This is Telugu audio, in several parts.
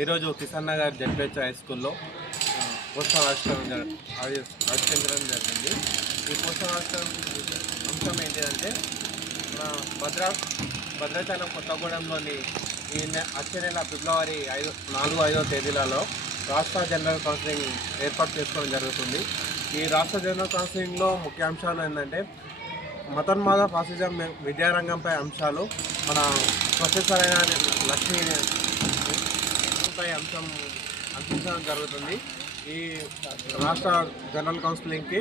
ఈరోజు కిసాన్ నగర్ జెడ్పిహెచ్ హై స్కూల్లో పోస్టర్ ఆవిష్కరించడం జరిగింది. ఈ పోస్టర్ అంశం ఏంటంటే మన భద్రాచలం కొత్తగూడెంలోని వచ్చే నెల ఫిబ్రవరి 4-5 తేదీలలో రాష్ట్ర జనరల్ కౌన్సిలింగ్ ఏర్పాటు చేసుకోవడం జరుగుతుంది. ఈ రాష్ట్ర జనరల్ కౌన్సిలింగ్లో ముఖ్యాంశాలు ఏంటంటే మతోన్మాద ఫాసిజం విద్యారంగంపై అంశాలు, మన ప్రొఫెసర్ అయిన లక్ష్మీపై అంశం అందించడం జరుగుతుంది. ఈ రాష్ట్ర జనరల్ కౌన్సిలింగ్కి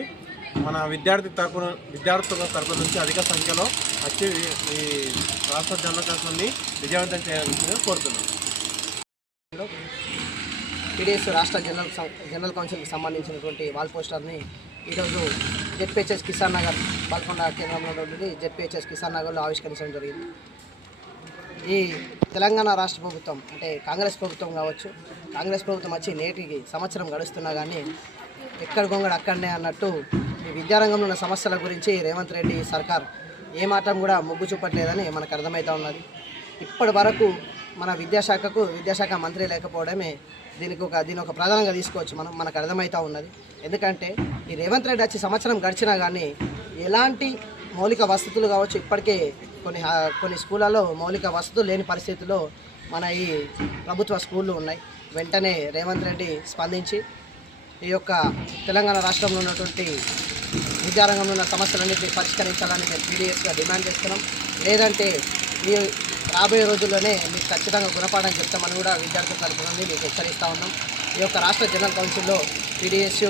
మన విద్యార్థుల తరపు నుంచి అధిక సంఖ్యలో వచ్చి ఈ రాష్ట్ర జనరల్ కౌన్సిల్ని విజయవంతం చేయాలని కోరుతున్నాను. పీడీఎస్ రాష్ట్ర జనరల్ కౌన్సిల్కి సంబంధించినటువంటి వాల్ పోస్టర్ని ఈరోజు జెడ్పిహెచ్ఎస్ కిసాన్ నగర్ బాల్కొండ కేంద్రంలో నుండి జెడ్పిహెచ్ఎస్ కిసాన్ నగర్లో ఆవిష్కరించడం జరిగింది. ఈ తెలంగాణ రాష్ట్ర ప్రభుత్వం అంటే కాంగ్రెస్ ప్రభుత్వం కావచ్చు, కాంగ్రెస్ ప్రభుత్వం వచ్చి నేటికి సంవత్సరం గడుస్తున్నా కానీ ఎక్కడ గొంగడు అక్కడనే అన్నట్టు ఈ విద్యారంగంలో ఉన్న సమస్యల గురించి రేవంత్ రెడ్డి సర్కార్ ఏమాత్రం కూడా మొగ్గు చూపట్లేదని మనకు అర్థమవుతూ ఉన్నది. ఇప్పటి వరకు మన విద్యాశాఖ మంత్రి లేకపోవడమే దీని ఒక ప్రధానంగా తీసుకోవచ్చు మనకు అర్థమవుతూ ఉన్నది. ఎందుకంటే ఈ రేవంత్ రెడ్డి వచ్చి సంవత్సరం గడిచినా కానీ ఎలాంటి మౌలిక వసతులు కావచ్చు, ఇప్పటికే కొన్ని స్కూళ్ళలో మౌలిక వసతులు లేని పరిస్థితుల్లో మన ఈ ప్రభుత్వ స్కూళ్ళు ఉన్నాయి. వెంటనే రేవంత్ రెడ్డి స్పందించి ఈ యొక్క తెలంగాణ రాష్ట్రంలో ఉన్నటువంటి విద్యారంగంలో ఉన్న సమస్యలన్నింటినీ పరిష్కరించాలని మేము పీడీఎస్గా డిమాండ్ చేస్తున్నాం. లేదంటే ఈ రాబోయే రోజుల్లోనే మీకు ఖచ్చితంగా గుణపాఠం చెప్తామని కూడా విద్యార్థుల తరఫున మీకు హెచ్చరిస్తూ ఉన్నాం. ఈ యొక్క రాష్ట్ర జనరల్ కౌన్సిల్లో పీడీఎస్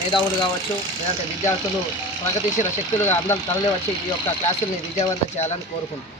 మేధావులు కావచ్చు, లేదంటే విద్యార్థులు ప్రగతిశీల శక్తులుగా అందరూ తరలి వచ్చి ఈ యొక్క క్లాసుల్ని విజయవంతం చేయాలని కోరుకుంటున్నాం.